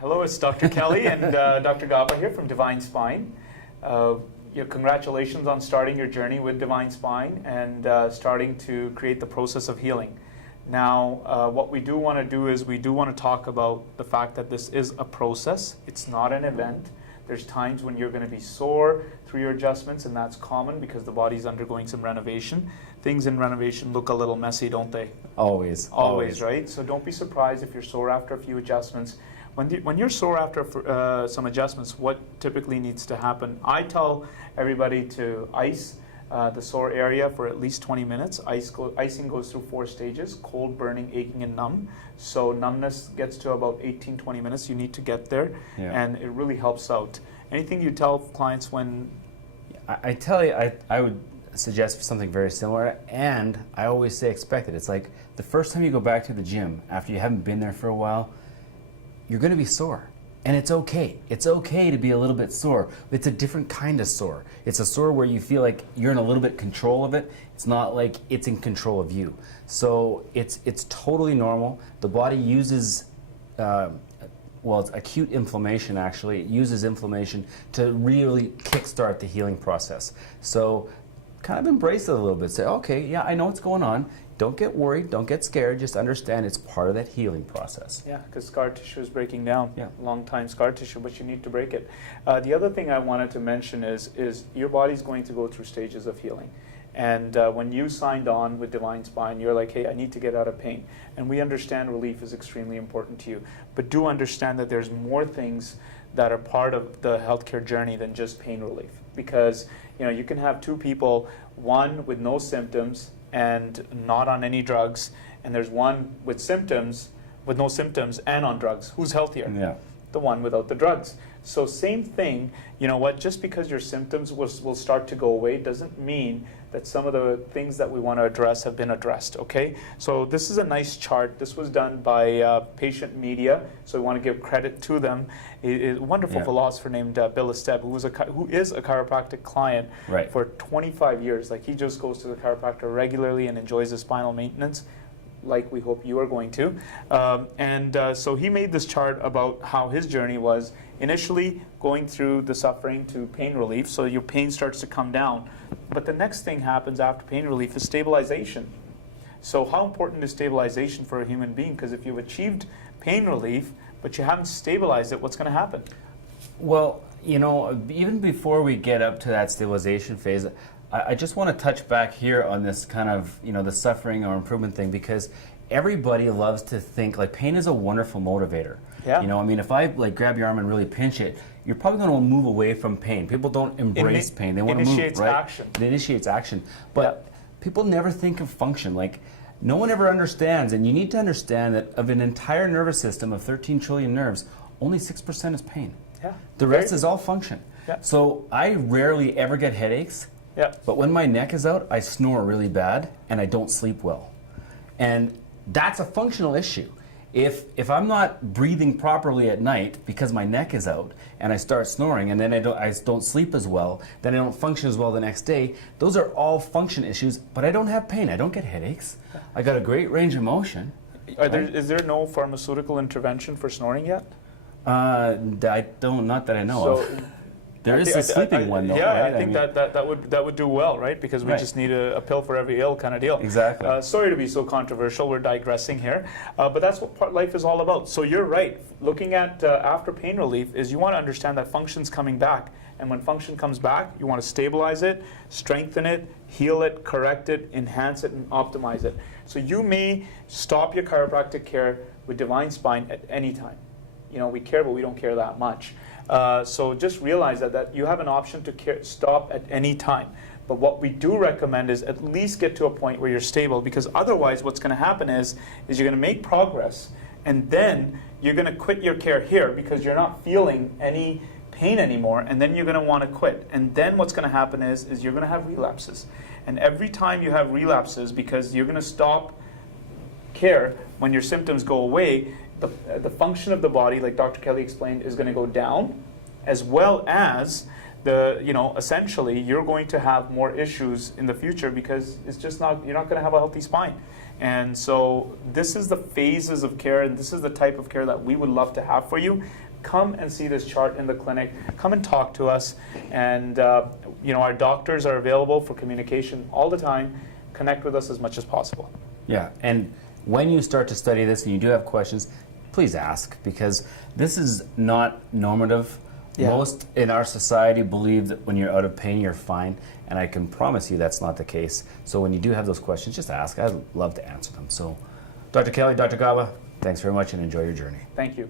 Hello, it's Dr. Kelly and Dr. Gaba here from Divine Spine. Congratulations on starting your journey with Divine Spine and starting to create the process of healing. Now, what we do want to do is we do want to talk about the fact that this is a process. It's not an event. There's times when you're going to be sore through your adjustments, and that's common because the body's undergoing some renovation. Things in renovation look a little messy, don't they? Always, right? So don't be surprised if you're sore after a few adjustments. When you're sore after some adjustments, what typically needs to happen? I tell everybody to ice the sore area for at least 20 minutes. Icing goes through 4 stages: cold, burning, aching, and numb. So numbness gets to about 18-20 minutes. You need to get there, and it really helps out. Anything you tell clients when? I tell you, I would suggest something very similar, and I always say expect it. It's like the first time you go back to the gym after you haven't been there for a while, you're going to be sore. And it's okay. It's okay to be a little bit sore. It's a different kind of sore. It's a sore where you feel like you're in a little bit control of it. It's not like it's in control of you. So it's totally normal. The body uses, it's acute inflammation actually. It uses inflammation to really kickstart the healing process. So kind of embrace it a little bit. Say, okay, yeah, I know what's going on. Don't get worried, don't get scared, just understand it's part of that healing process. Yeah, because scar tissue is breaking down. Yeah. Long time scar tissue, but you need to break it. The other thing I wanted to mention is your body's going to go through stages of healing. And when you signed on with Divine Spine, you're like, hey, I need to get out of pain. And we understand relief is extremely important to you. But do understand that there's more things that are part of the healthcare journey than just pain relief. Because you can have 2 people, one with no symptoms and not on any drugs, and there's one with symptoms, with no symptoms and on drugs. Who's healthier? Yeah. The one without the drugs. So same thing, just because your symptoms will start to go away doesn't mean that some of the things that we want to address have been addressed, okay? So this is a nice chart. This was done by Patient Media, so we want to give credit to them. A wonderful philosopher named Bill Esteb, who is a chiropractic client for 25 years. Like, he just goes to the chiropractor regularly and enjoys his spinal maintenance, like we hope you are going to. So he made this chart about how his journey was initially going through the suffering to pain relief, so your pain starts to come down. But the next thing happens after pain relief is stabilization. So how important is stabilization for a human being? Because if you've achieved pain relief, but you haven't stabilized it, what's going to happen? Well, even before we get up to that stabilization phase, I just want to touch back here on this kind of, the suffering or improvement thing, because everybody loves to think like pain is a wonderful motivator. Yeah. If I grab your arm and really pinch it, you're probably going to move away from pain. People don't embrace pain. They want to move, right? Action. It initiates action. But people never think of function. Like, no one ever understands, and you need to understand that of an entire nervous system of 13 trillion nerves, only 6% is pain. Yeah. The rest is all function. Yeah. So I rarely ever get headaches. Yeah. But when my neck is out, I snore really bad and I don't sleep well. And that's a functional issue. If I'm not breathing properly at night because my neck is out and I start snoring and then I don't sleep as well, then I don't function as well the next day, those are all function issues, but I don't have pain. I don't get headaches. I got a great range of motion. Is there no pharmaceutical intervention for snoring yet? Not that I know of. There is a sleeping one, though. Yeah, right? I think that would do well, right? Because we just need a pill for every ill kind of deal. Exactly. Sorry to be so controversial. We're digressing here, but that's what life is all about. So you're right. Looking at after pain relief is you want to understand that function's coming back, and when function comes back, you want to stabilize it, strengthen it, heal it, correct it, enhance it, and optimize it. So you may stop your chiropractic care with Divine Spine at any time. We care, but we don't care that much. So just realize that you have an option to stop at any time. But what we do recommend is at least get to a point where you're stable, because otherwise what's going to happen is you're going to make progress, and then you're going to quit your care here because you're not feeling any pain anymore, and then you're going to want to quit. And then what's going to happen is you're going to have relapses. And every time you have relapses, because you're going to stop care when your symptoms go away, the function of the body, like Dr. Kelly explained, is going to go down, as well as essentially you're going to have more issues in the future because you're not going to have a healthy spine. And so this is the phases of care, and this is the type of care that we would love to have for you. come and see this chart in the clinic. Come and talk to us. And our doctors are available for communication all the time. Connect with us as much as possible. Yeah, and when you start to study this and you do have questions, please ask, because this is not normative. Yeah. Most in our society believe that when you're out of pain, you're fine, and I can promise you that's not the case. So when you do have those questions, just ask. I'd love to answer them. So, Dr. Kelly, Dr. Gaba, thanks very much and enjoy your journey. Thank you.